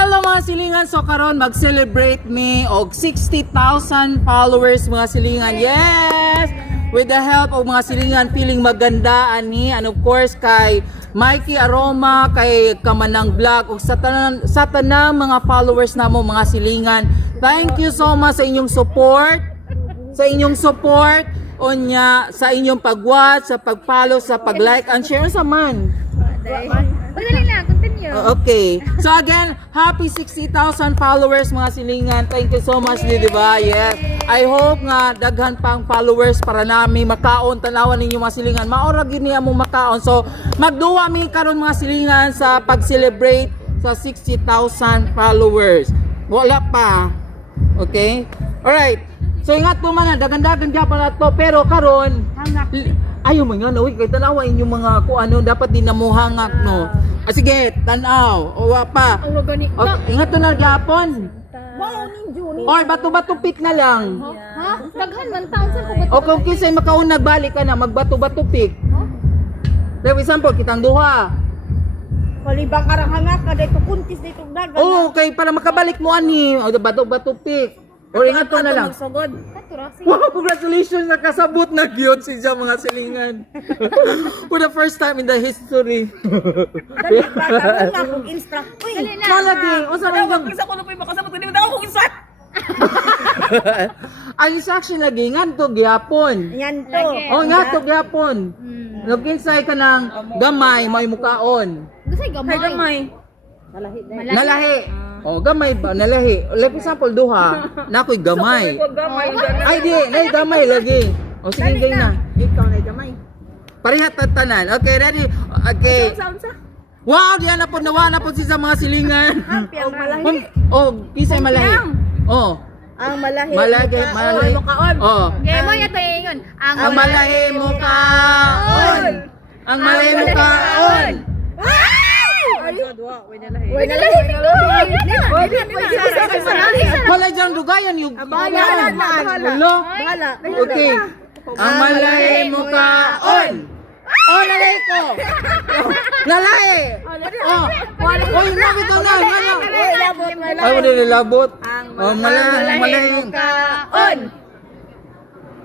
Hello mga silingan, so karon mag-celebrate me og 60,000 followers mga silingan. Yes! With the help of mga silingan feeling maganda ani and of course kay Mikey Aroma, kay Kamanang Vlog ug sa tanang mga followers namo mga silingan. Thank you so much sa inyong support. Sa inyong support onya sa inyong pag-watch, sa pag-follow, sa pag-like and share sa man. Madali na, continue. Okay. So again, happy 60,000 followers mga silingan. Thank you so much, di ba? Yes. I hope nga daghan pang followers para nami makaon tanawan ninyo mga silingan. Maora gid niya mo makaon. So magduwa mi karon mga silingan sa pag-celebrate sa 60,000 followers. Wala pa. Okay? All right. So ingat po man dagan-dagan gyapon ato pero karon ayaw mo nga uy kay tanawa inyo mga kung ano dapat din na mo hangak no. Ah, sige, tanaw. O wa pa. Okay, ingat to na gyapon. Or bato-bato pick na lang. Ha? Daghan man taon sa ko O kung kisay makaunag balik ka na magbato-bato pick. For example, kitang duha. Kalibang karang hangak ka dito kuntis dito dagan. Oh, okay para makabalik mo ani. O bato-bato pick. Or ingat to na lang. Magsugod. Wow, congratulations! Nakasabot na gyud si Jam mga silingan. For the first time in the history. Dali pa nga kung instruct. Uy, Dali na. Malagi, unsa man yung isa ko na po yung makasabot hindi mo daw kung instruct. ang instruction lagi ngadto gyapon. Yan to. Lagi. Oh, ngadto gyapon. Naginsay ka ng gamay may mukaon. Gusto gamay. Kay gamay. Nalahi. Oh, gamay ba nalahi? Like example duha, nakoy gamay. Ay di, nay gamay lagi. O sige gay na. Ikaw na gamay. Pareha tanan. Okay, ready? Okay. Sound sa? Wow, diyan na po nawa na po si sa mga silingan. Ang malahi. Oh, kisay malahi. Oh, Ang malahi. malahi, malahi. Mukaon. Oh. Okay, mo yato ingon. Ang malahi mo kaon. Ang malahi mo kaon. Uy, nalahi. Wala dyan dugayan yung Bahala. Hello? Bahala. Okay. Ang malahi mo kaon. Oh, nalahi ko. Nalahi. Oh. Oy, nabi ko na. Ay, wala nilabot. Ang malahi mo kaon.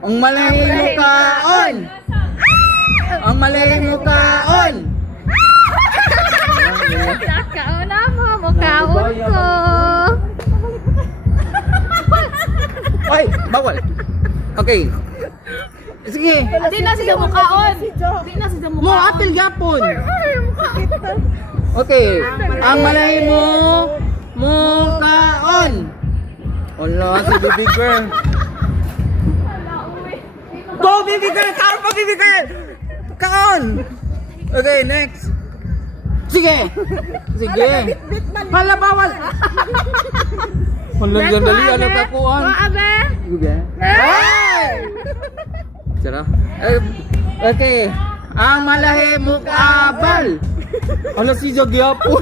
Ang malahi mo kaon. Ang malahi mo kaon. Kaon na mo, mukaon ko. Ay, bawal. Okay. Sige. Di na siya mukaon. Di na siya Mo apil gapon. Okay. Ang malahi mo kaon. Wala si baby girl. Go baby girl, kaon pa baby girl. Kaon. Okay, next. Sige. Sige. Hala bawal. Hala dali ano ka kuan. Abe. Sige. Hey! Sarap. Okay. Ang malahi mo kaabal. Hala si Jagyapo.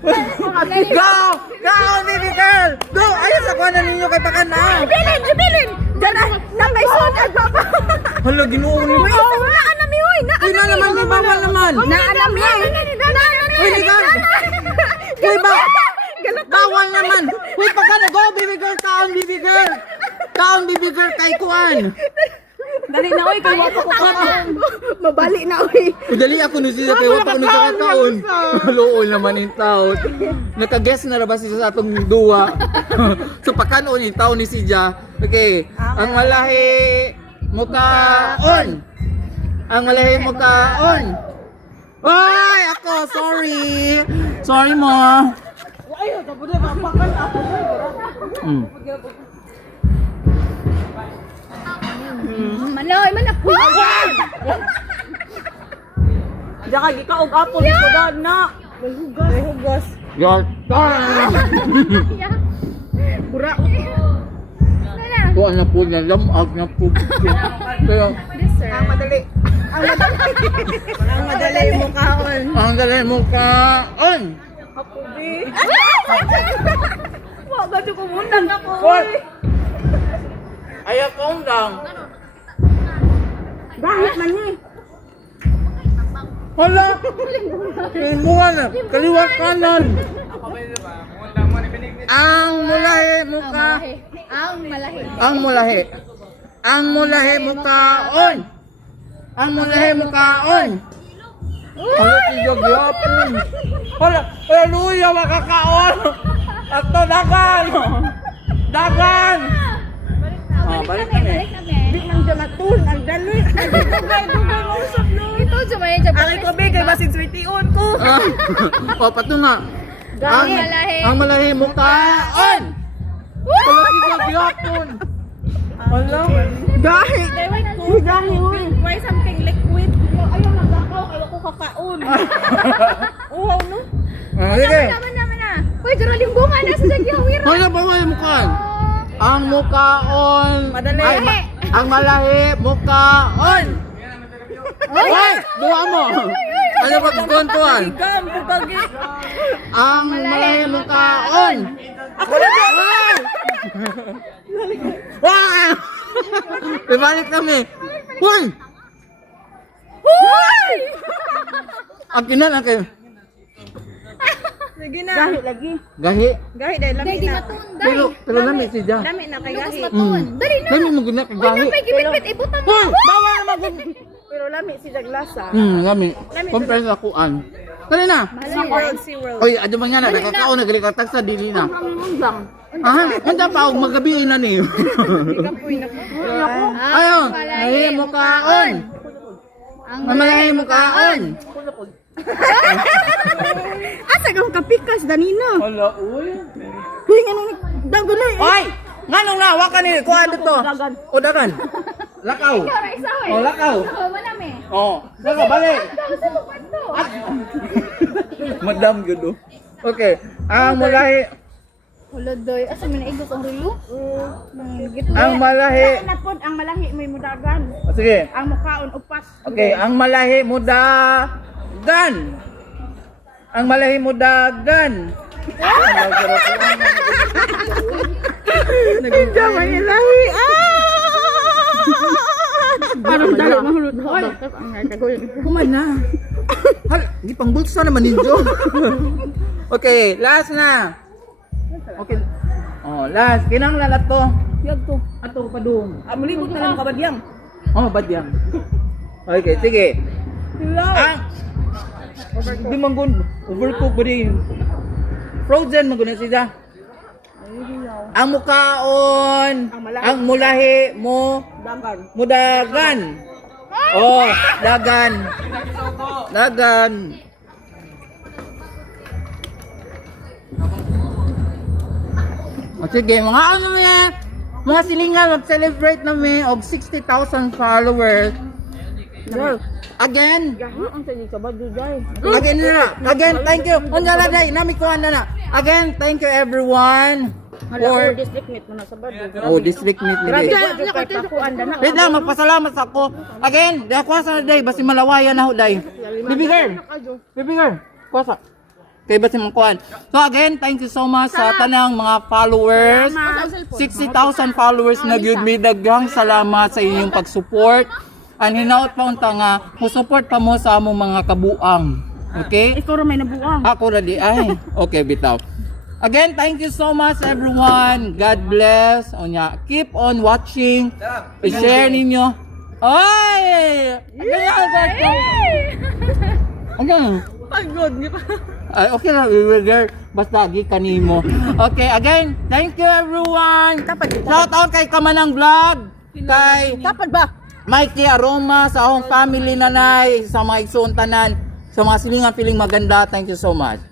Go! Go, baby girl! Go! Ayun sa kuha na ninyo kay Pakana. Ibilin! Nang may sunod pa pa. Hala, ginuon mo. Naanami, uy! Uy, na naman, may bawal naman. Naanami! Uy, di ka. Uy, bawal naman. Uy, Pakana, go, baby girl, kaon, baby girl. Kaon, baby girl, kay kuan. Dali na, uy! Kaya wapa ko pa. Mabali na, uy! Dali ako nung siya kay wapa ko nung siya kaon. Luol naman yung taon. Naka-guess na ba siya sa atong duwa. So pagkanoon yung taon ni Sija. Okay. Ang malahi mo kaon. Ang malahi mo kaon. Ay, ako, sorry. Sorry mo. Ay, tapos na, mapakan ako. Maloy man ako. Diyan ka, gikaog apple ko daan na. May hugas. May hugas. Your turn. Pura. Kuha na po na lamag na po. Kaya, Ang madali. Ang madali. Ang madali mo kaon. ang dali mo kaon. Ako, di. Wag ganito ko muna na po. Ayaw kong lang. Dahil man ni. Hala! Bunga na, kaliwa kanan. Ang mulahi muka. Ang malahi. Ang mulahi. Ang mulahi mukaon. Ang mulahi mukaon. Hala, siya gyapon. Hala, haleluya, makakaon. Ato, dagan. Dagan. Balik kami. Balik kami. Di nang jamatun, ang daloy. Dugay mo usap no. Ito, sumaya dyan. Ari ko be kay basin sweetion ko. Patunga. Ang malahi. Ang malahi mukaon. Hala, siya gyapon. Hala. Gahi. Gahi uy. Why something liquid? Ayaw maglakaw, ayaw ko kakaon. Uhaw no. Sige. Naman na. Uy, Jerolim bunga na sa Jagyawira. Hala, bawa yung mukaan. Ang mukaon. Madali. Ang malahi mukaon. Hoy, duwa mo. Ano ba kuntuan? Gam, pupagi. Ang malahi mukaon. Ako na dyan. Wow! Ibalik kami. Hoy! Hoy! Aginan akin. Sige na. Gahi lagi. Gahi. Gahi dahil lami Dahil di na. matun. Pero lami si Ja. Lami na kay Lukas gahi. matun. Dali na. Lami mo gina kay Uy, gahi. napay gibit-bit. Ibutan mo. Hoy! Bawa na mag. Pero lami si Jaglasa. Lami. Compare sa kuan. Dali na. SeaWorld. Oy, adyo man nga na nakakaon na gali ka tagsa dili na. Anda pa og magabi na ni. Ayo, malahi mukaon. Ang Ang malahi mukaon. Asa kang kapikas danina? Hala, uy. Uy, anong dagunay? Oy! Nganong na wa ka ni kuan dito. O dagan. Lakaw. Ikaw, isa eh. Oh, lakaw. Oo, manami. Oh, saka balik. Sa lupan to. Madam gud. Okay, ang malahi, Holodoy. Asa mo na igos ang rilo? Gito. ang malahi. Napod ang malahi may mudagan. Oh, sige. Ang mukaon upas. Okay, ang malahi mudagan. Ang malahi mudagan. Nagja may lahi. Parang dali mahulot. Kuman na. Hal, di pang bulsa naman ninyo. Okay, last na. Okay. Oh, last. Kinanglan ato. Yag to. Ato pa doon. Amulibot na lang kabadyang. Oh, badyang. Okay, sige. Hello. Ang di manggun overcook ba din? Frozen maguna siya. Ang mukaon, ang mulahi mo Dagan. mudagan. Oh, dagan. Dagan. O sige, mga ano mga silingan, mag-celebrate namin og 60,000 followers. Again, Ang sa ka ba dugay? Again, thank you. Unya na day, nami ko na. Again, thank you everyone. For district meet mo na sa bado. district meet ni day. Wait lang, magpasalamat sa ako. Again, day ako sa day, basi malawayan na ho day. Baby girl, kuasa. Kay basi mong kuan. So again, thank you so much sa tanang mga followers. 60,000 followers na gyud mi, daghang salamat sa inyong pag-support. Ang hinaot pa unta nga, mo-support pa mo sa among mga kabuang. Okay? Ikaw may nabuang. Ako ready ay. Okay, bitaw. Again, thank you so much everyone. God bless. Onya, keep on watching. I-share ninyo. Ay! Again. Pagod niyo pa. Ay, okay lang, we will there. Basta agi kanimo. Okay, again, thank you everyone. Shout out kay Kamanang Vlog. Kay Tapad ba? Mikey Aroma, sa akong family nanay, sa mga igsoon tanan, sa mga silingan feeling maganda. Thank you so much.